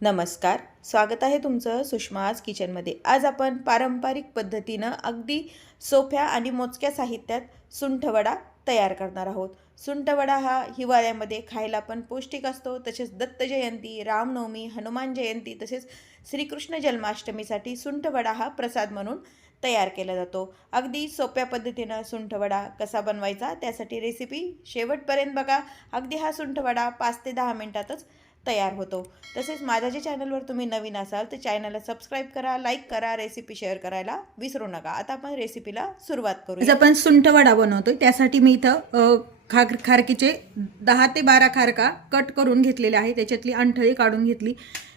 नमस्कार, स्वागत आहे तुमचं सुषमाज किचनमध्ये। आज आपण पारंपरिक पद्धतीनं अगदी सोप्या आणि मोजक्या साहित्यात सुंठवडा तयार करणार आहोत। सुंठवडा हा हिवाळ्यामध्ये खायला पण पौष्टिक असतो। तसेच दत्त जयंती, रामनवमी, हनुमान जयंती तसेच श्रीकृष्ण जन्माष्टमीसाठी सुंठवडा हा प्रसाद म्हणून तयार केला जातो। अगदी सोप्या पद्धतीनं सुंठवडा कसा बनवायचा त्यासाठी रेसिपी शेवटपर्यंत बघा। अगदी हा सुंठवडा 5 ते 10 मिनिटातच तयार होतो। तसेच माझ्या जे चॅनलवर तुम्ही नवीन असाल तर चॅनलला सबस्क्राइब करा, लाईक करा, रेसिपी शेअर करायला विसरू नका। आता आपण रेसिपीला सुरुवात करूया। आपण सुंठवडा बनवतोय त्यासाठी मी इथं खारकीचे 10 ते 12 खारका कट करून घेतलेले आहे। त्याच्यातली अंठळी काढून घेतली।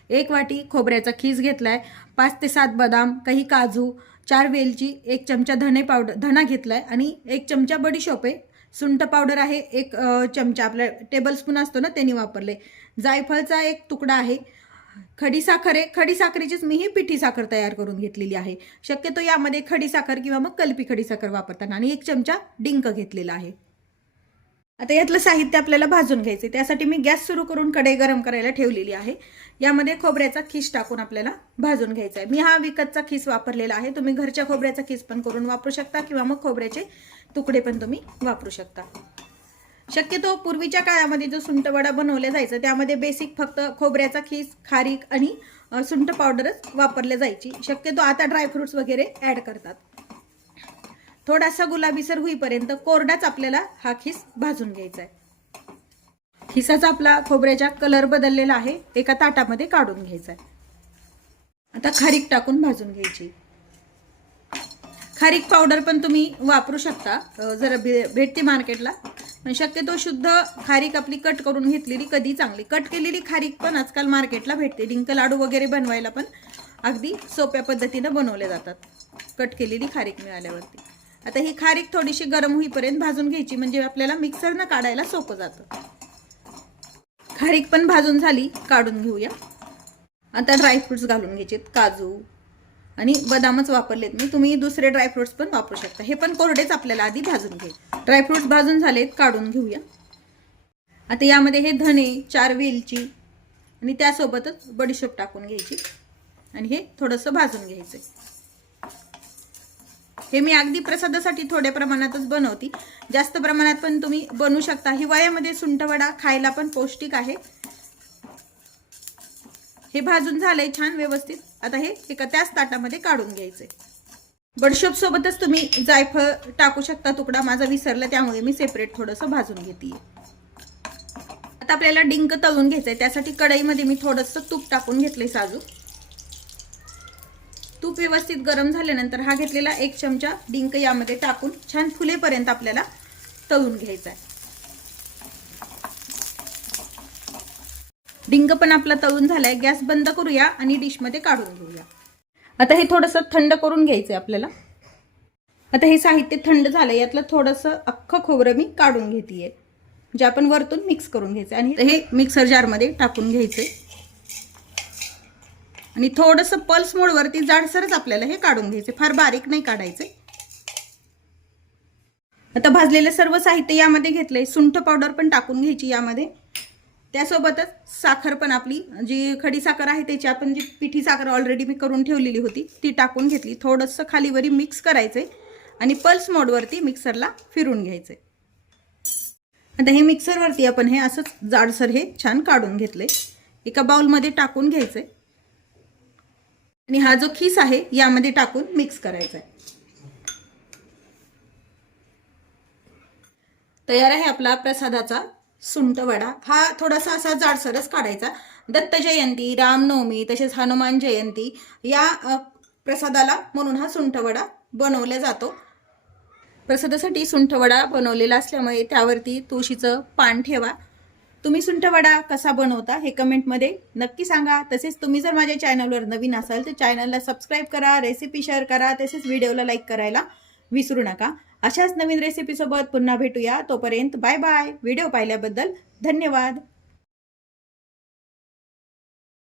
1 वाटी खोबऱ्याचा खीस घेतलाय, 5 ते 7 बदाम, काही काजू, 4 वेलची, 1 चमचा धना घेतलाय आणि 1 चमचा बडीशोप आहे। सुंठ पावडर आहे 1 चमचा, आपला टेबलस्पून असतो ना त्यांनी वापरले। जायफळचा 1 तुकडा आहे। खडी साखर आहे, खडी साखरेचीच मी ही पिठी साखर तयार करून घेतलेली आहे। शक्यतो यामध्ये खडी साखर किंवा मग कलपी खडी साखर वापरताना, आणि 1 चमचा डिंक घेतलेला आहे। आता यातलं साहित्य आपल्याला भाजून घ्यायचे। त्यासाठी मी गॅस सुरू करून कढई गरम करायला ठेवलेली आहे। यामध्ये खोबऱ्याचा खीस टाकून आपल्याला भाजून घ्यायचा आहे। मी हा विकतचा खीस वापरलेला आहे। तुम्ही घरच्या खोबऱ्याचा खीस पण करून वापरू शकता किंवा मग खोबऱ्याचे तुकडे पण तुम्ही वापरू शकता। शक्यतो पूर्वीच्या काळामध्ये जो सुंठवडा बनवला जायचा त्यामध्ये बेसिक फक्त खोबऱ्याचा खीस, खारीक आणि सुंठ पावडरच वापरले जायची। शक्यतो आता ड्रायफ्रुट्स वगैरे ऍड करतात। थोडासा गुलाबीसर होईपर्यंत कोरडाच आपल्याला हा खीस भाजून घ्यायचा आहे। खिसाचा आपला खोबऱ्याचा कलर बदललेला आहे, एका ताटामध्ये काढून घ्यायचा आहे। आता खारीक टाकून भाजून घ्यायची। खारीक पावडर पण तुम्ही वापरू शकता, जर भेटते मार्केटला, पण शक्यतो शुद्ध खारीक आपली कट करून घेतलेली कधी चांगली। कट केलेली खारीक पण आजकाल मार्केटला भेटते। डिंक लाडू वगैरे बनवायला पण अगदी सोप्या पद्धतीने बनवले जातात कट केलेली खारीक मिळाल्यावरती। आता ही खारीक थोडीशी गरम होईपर्यंत भाजून घ्यायची, म्हणजे आपल्याला मिक्सरनं काढायला सोपं जातं। खारीक पण भाजून झाली, काढून घेऊया। आता ड्रायफ्रुट्स घालून घ्यायचे, काजू आणि बदामच वापरलेत मी, तुम्ही दुसरे ड्रायफ्रुट्स पण वापरू शकता। हे पण कोरडेच आपल्याला आधी भाजून घ्यायचे। ड्रायफ्रुट्स भाजून झालेत, काढून घेऊया। आता यामध्ये हे धने, 4 वेलची आणि त्यासोबतच बडीशोप टाकून घ्यायची आणि हे थोडंसं भाजून घ्यायचं। हे मी अगदी प्रसादासाठी थोड्या प्रमाणातच बनवते, जास्त प्रमाणात पण तुम्ही बनवू शकता। हिवाळ्यामध्ये सुंठवडा खायला पण पौष्टिक आहे। हे भाजून झालंय छान व्यवस्थित। आता हे एका त्याच ताटामध्ये काढून घ्यायचे। बडीशोप सोबतच तुम्ही जायफळ टाकू शकता तुकडा, माझा विसरला त्यामुळे मी सेपरेट थोडंसं भाजून घेते। आता आपल्याला डिंक तळून घ्यायचंय, त्यासाठी कढईमध्ये मी थोडंसं तूप टाकून घेतलंय साजूक। तूप व्यवस्थित गरम झाल्यानंतर हा घेतलेला 1 चमचा डिंक यामध्ये टाकून छान फुलेपर्यंत आपल्याला तळून घ्यायचा आहे। डिंक पण आपला तळून झालाय, गॅस बंद करूया आणि डिश मध्ये काढून घेऊया। आता हे थोडंसं थंड करून घ्यायचंय आपल्याला। आता हे साहित्य थंड झालंय, यातलं थोडंसं अख्खं खोबरं मी काढून घेतेय, जे आपण वरतून मिक्स करून घ्यायचं आणि हे मिक्सर जार मध्ये टाकून घ्यायचंय आणि थोडंसं पल्स मोड वरती जाडसरच आपल्याला हे काढून घ्यायचे, फार बारीक नाही काढायचे। आता भाजलेले सर्व साहित्य यामध्ये घेतलंय। सुंठ पावडर पण टाकून घ्यायची यामध्ये, त्यासोबतच साखर पण आपली जी खडी साखर आहे त्याची आपण जी पिठी साखर ऑलरेडी मी करून ठेवलेली होती ती टाकून घेतली। थोडंसं खालीवरी मिक्स करायचंय आणि पल्स मोड वरती मिक्सरला फिरून घ्यायचंय। आता हे मिक्सर वरती आपण हे असंच जाडसर हे छान काढून घेतलंय, एका बाउल मध्ये टाकून घ्यायचंय आणि हा जो खीस आहे यामध्ये टाकून मिक्स करायचा आहे। तयार आहे आपला प्रसादाचा सुंठवडा। हा थोडासा असा जाडसरच काढायचा। दत्त जयंती, रामनवमी तसेच हनुमान जयंती या प्रसादाला म्हणून हा सुंठवडा बनवला जातो। प्रसादासाठी सुंठवडा बनवलेला असल्यामुळे त्यावरती तुळशीचं पान ठेवा। तुम्ही सुंठवडा कसा बनवता हे कमेंटमध्ये नक्की सांगा। तसेच तुम्ही जर माझ्या चॅनलवर नवीन असाल तर चॅनलला सबस्क्राइब करा, रेसिपी शेअर करा, तसेच व्हिडिओला लाईक करायला विसरू नका। अशाच नवीन रेसिपी सोबत पुन्हा भेटूया, तोपर्यंत बाय बाय। व्हिडिओ पाहिल्याबद्दल धन्यवाद।